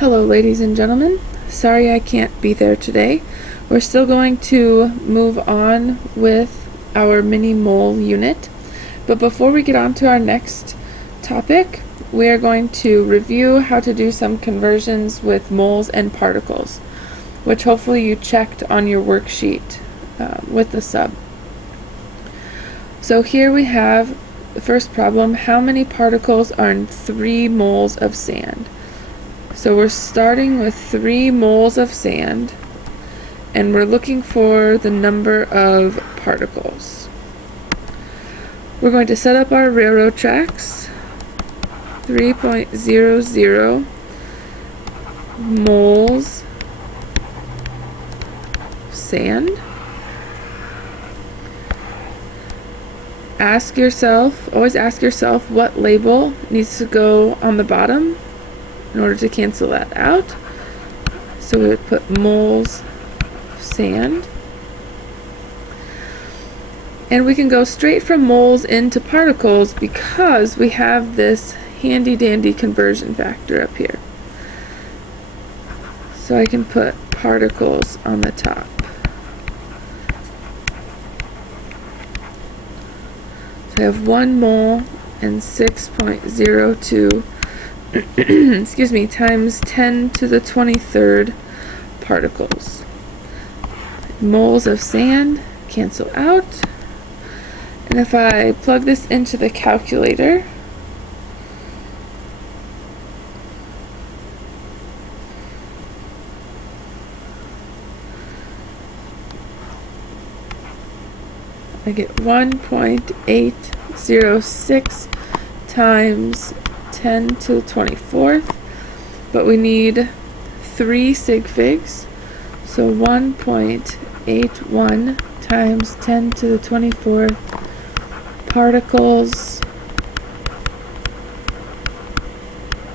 Hello ladies and gentlemen, sorry I can't be there today. We're still going to move on with our mini mole unit, but before we get on to our next topic, we are going to review how to do some conversions with moles and particles, which hopefully you checked on your worksheet with the sub. So here we have the first problem: how many particles are in 3 moles of sand? So we're starting with 3 moles of sand, and we're looking for the number of particles. We're going to set up our railroad tracks. 3.00 moles sand. Always ask yourself what label needs to go on the bottom in order to cancel that out. So we would put moles sand. And we can go straight from moles into particles because we have this handy dandy conversion factor up here. So I can put particles on the top. So I have 1 mole and 6.02 excuse me, times 10 to the 23rd particles. Moles of sand cancel out. And if I plug this into the calculator, I get 1.806 times 10 to the 24th, but we need 3 sig figs, so 1.81 times 10 to the 24th particles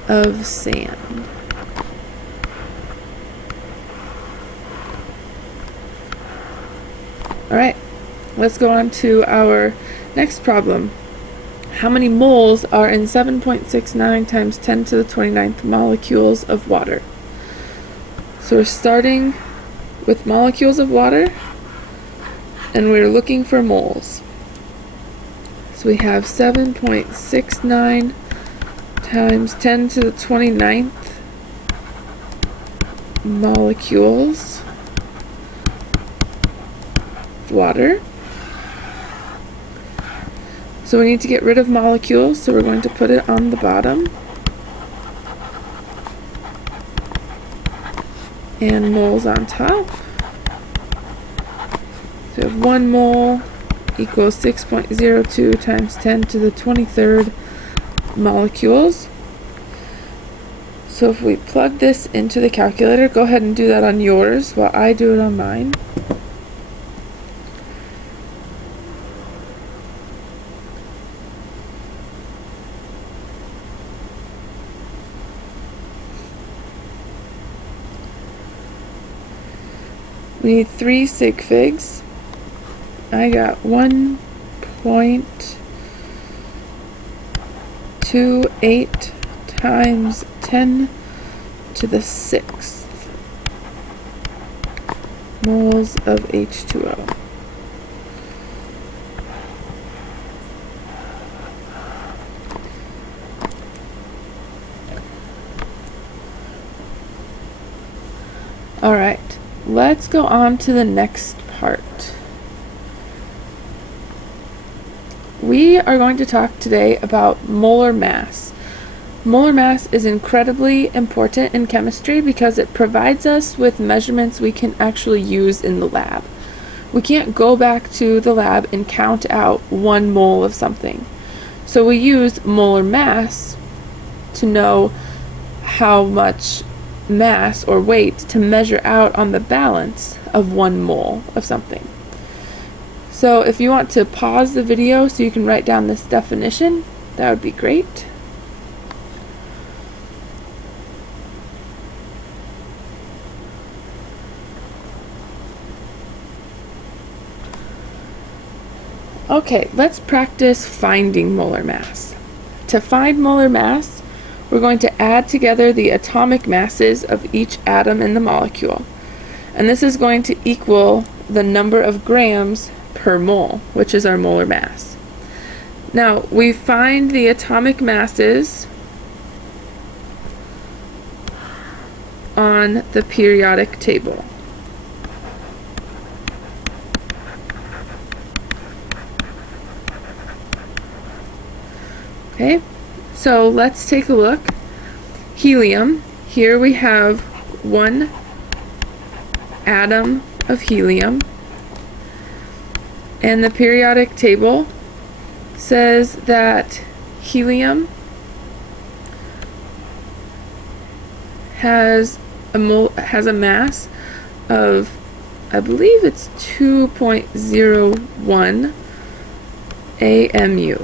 of sand. Alright, let's go on to our next problem. How many moles are in 7.69 times 10 to the 29th molecules of water? So we're starting with molecules of water, and we're looking for moles. So we have 7.69 times 10 to the 29th molecules of water. So we need to get rid of molecules, so we're going to put it on the bottom. And moles on top. So we have 1 mole equals 6.02 times 10 to the 23rd molecules. So if we plug this into the calculator, go ahead and do that on yours while I do it on mine. We need 3 sig figs. I got 1.28 times 10 to the 6th moles of H2O. Alright. Let's go on to the next part. We are going to talk today about molar mass. Molar mass is incredibly important in chemistry because it provides us with measurements we can actually use in the lab. We can't go back to the lab and count out 1 mole of something. So we use molar mass to know how much mass or weight to measure out on the balance of 1 mole of something. So if you want to pause the video so you can write down this definition, that would be great. Okay, let's practice finding molar mass. To find molar mass, we're going to add together the atomic masses of each atom in the molecule. And this is going to equal the number of grams per mole, which is our molar mass. Now, we find the atomic masses on the periodic table. Okay, so let's take a look. Helium, here we have one atom of helium, and the periodic table says that helium has a mass of, I believe it's 2.01 AMU.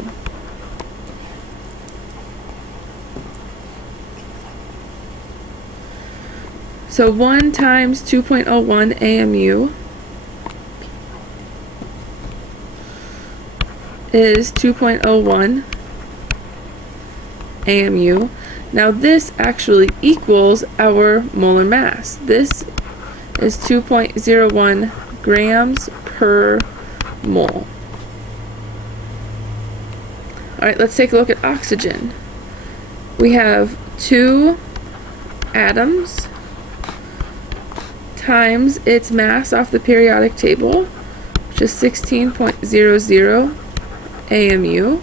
So 1 times 2.01 AMU is 2.01 AMU. Now this actually equals our molar mass. This is 2.01 grams per mole. Alright, let's take a look at oxygen. We have 2 atoms times its mass off the periodic table, which is 16.00 AMU.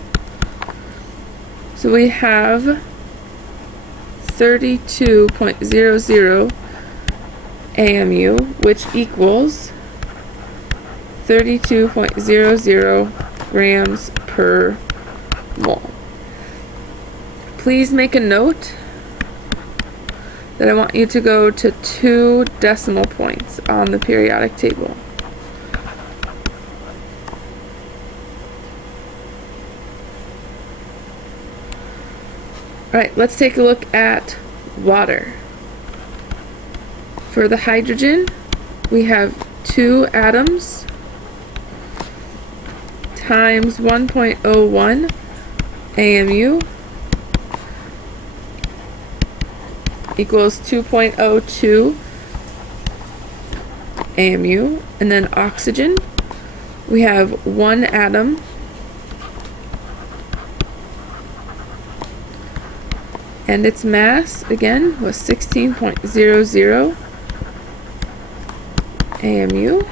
So we have 32.00 AMU, which equals 32.00 grams per mole. Please make a note that I want you to go to 2 decimal points on the periodic table. Alright, let's take a look at water. For the hydrogen, we have 2 atoms times 1.01 AMU equals 2.02 AMU. And then oxygen, we have 1 atom and its mass again was 16.00 AMU.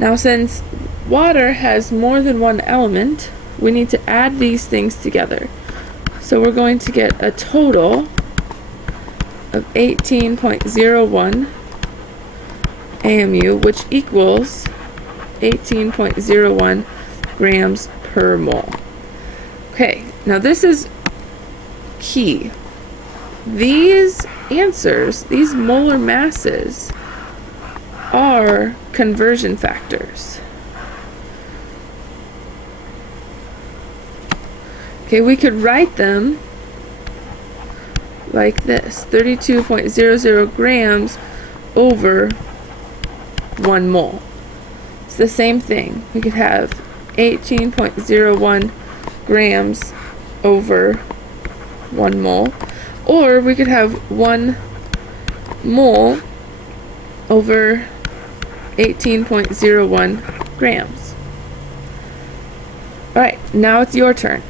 Now since water has more than one element, we need to add these things together. So we're going to get a total of 18.01 AMU, which equals 18.01 grams per mole. Okay, now this is key. These answers, these molar masses, are conversion factors. Okay, we could write them like this, 32.00 grams over 1 mole. It's the same thing. We could have 18.01 grams over 1 mole, or we could have 1 mole over 18.01 grams. Alright, now it's your turn.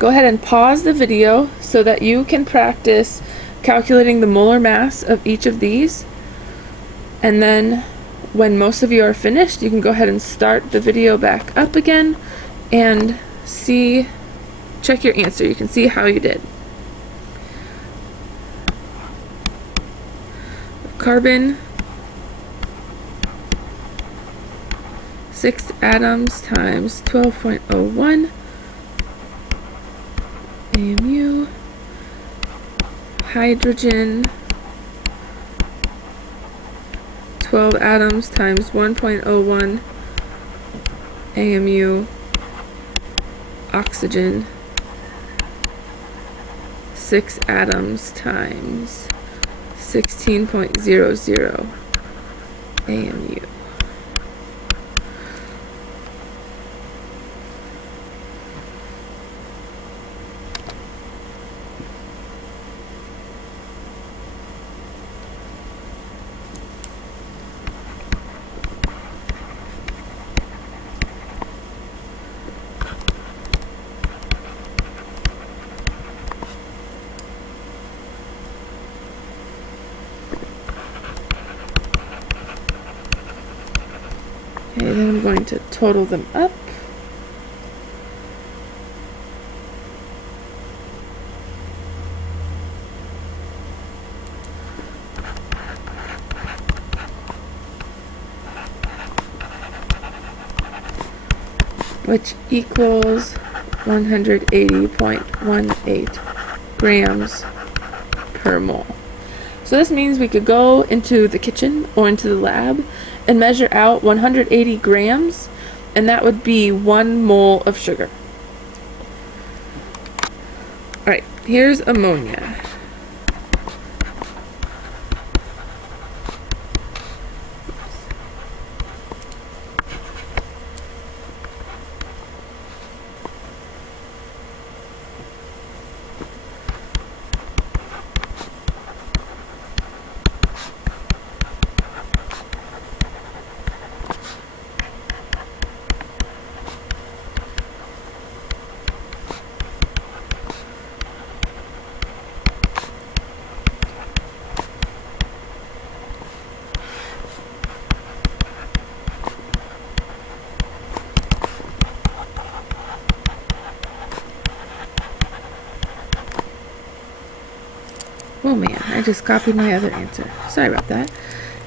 Go ahead and pause the video so that you can practice calculating the molar mass of each of these, and then when most of you are finished, you can go ahead and start the video back up again and check your answer. You can see how you did. Carbon, 6 atoms times 12.01 AMU. Hydrogen, 12 atoms times 1.01 AMU. Oxygen, 6 atoms times 16.00 AMU. Okay, then I'm going to total them up. Which equals 180.18 grams per mole. So this means we could go into the kitchen or into the lab and measure out 180 grams, and that would be 1 mole of sugar. Alright, here's ammonia. Oh man, I just copied my other answer. Sorry about that.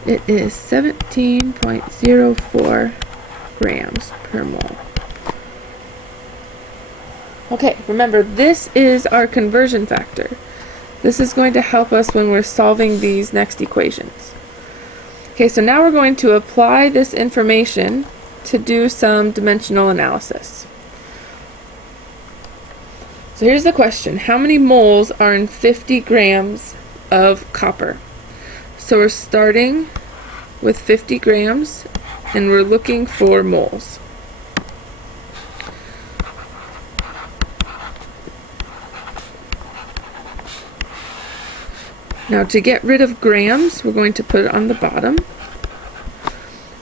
It is 17.04 grams per mole. Okay, remember this is our conversion factor. This is going to help us when we're solving these next equations. Okay, so now we're going to apply this information to do some dimensional analysis. So here's the question. How many moles are in 50 grams of copper? So we're starting with 50 grams and we're looking for moles. Now to get rid of grams, we're going to put it on the bottom.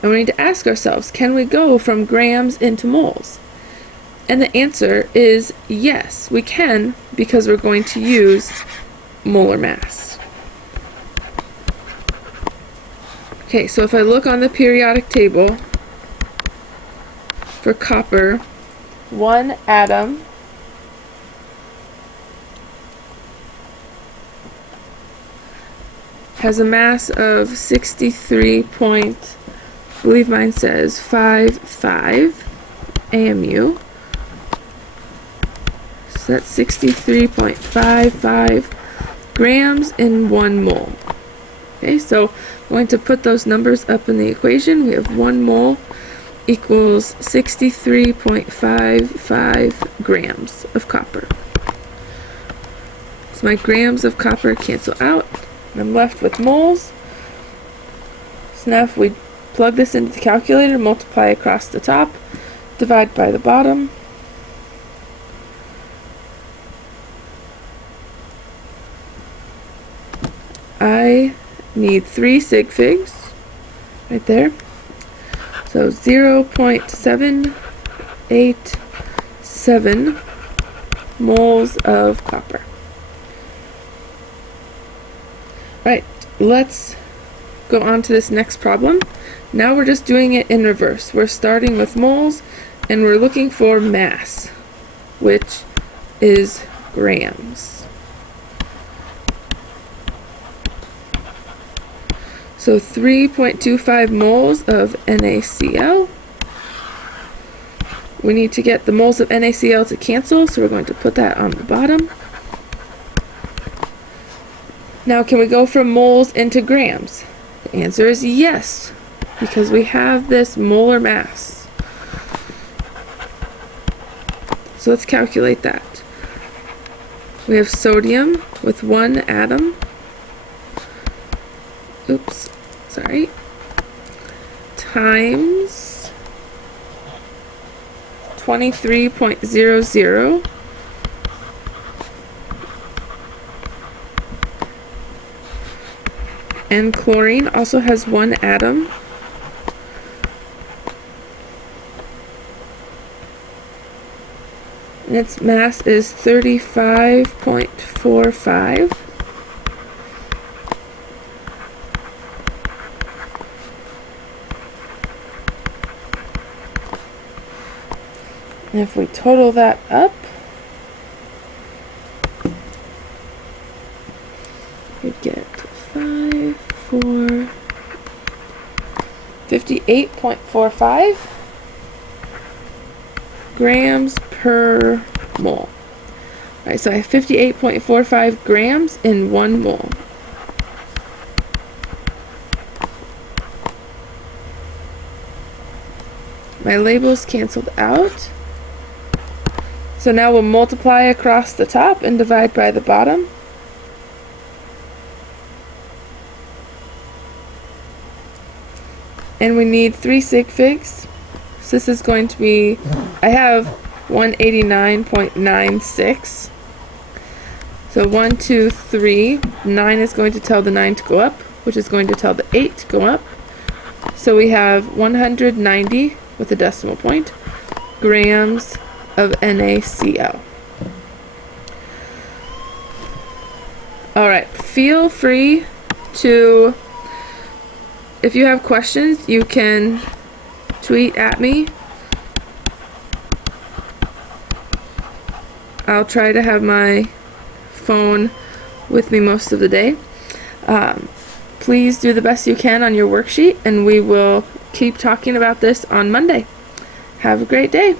And we need to ask ourselves, can we go from grams into moles? And the answer is yes, we can, because we're going to use molar mass. Okay, so if I look on the periodic table for copper, one atom has a mass of 63 I believe mine says 55 AMU. So that's 63.55 grams in 1 mole. Okay, so I'm going to put those numbers up in the equation. We have 1 mole equals 63.55 grams of copper. So my grams of copper cancel out, and I'm left with moles. So now if we plug this into the calculator, multiply across the top, divide by the bottom, I need 3 sig figs right there. So 0.787 moles of copper. Right, let's go on to this next problem. Now we're just doing it in reverse. We're starting with moles and we're looking for mass, which is grams. So 3.25 moles of NaCl. We need to get the moles of NaCl to cancel, so we're going to put that on the bottom. Now, can we go from moles into grams? The answer is yes, because we have this molar mass. So let's calculate that. We have sodium with 1 atom. Oops, sorry. Times 23.00. And chlorine also has 1 atom. And its mass is 35.45. And if we total that up, we get 58.45 grams per mole. Alright, so I have 58.45 grams in 1 mole. My label's canceled out. So now we'll multiply across the top and divide by the bottom. And we need 3 sig figs. So this is going to be, I have 189.96. So 1, 2, 3. 9 is going to tell the 9 to go up, which is going to tell the 8 to go up. So we have 190 with a decimal point grams of NaCl. Alright, feel free to, if you have questions, you can tweet at me. I'll try to have my phone with me most of the day. Please do the best you can on your worksheet, and we will keep talking about this on Monday. Have a great day.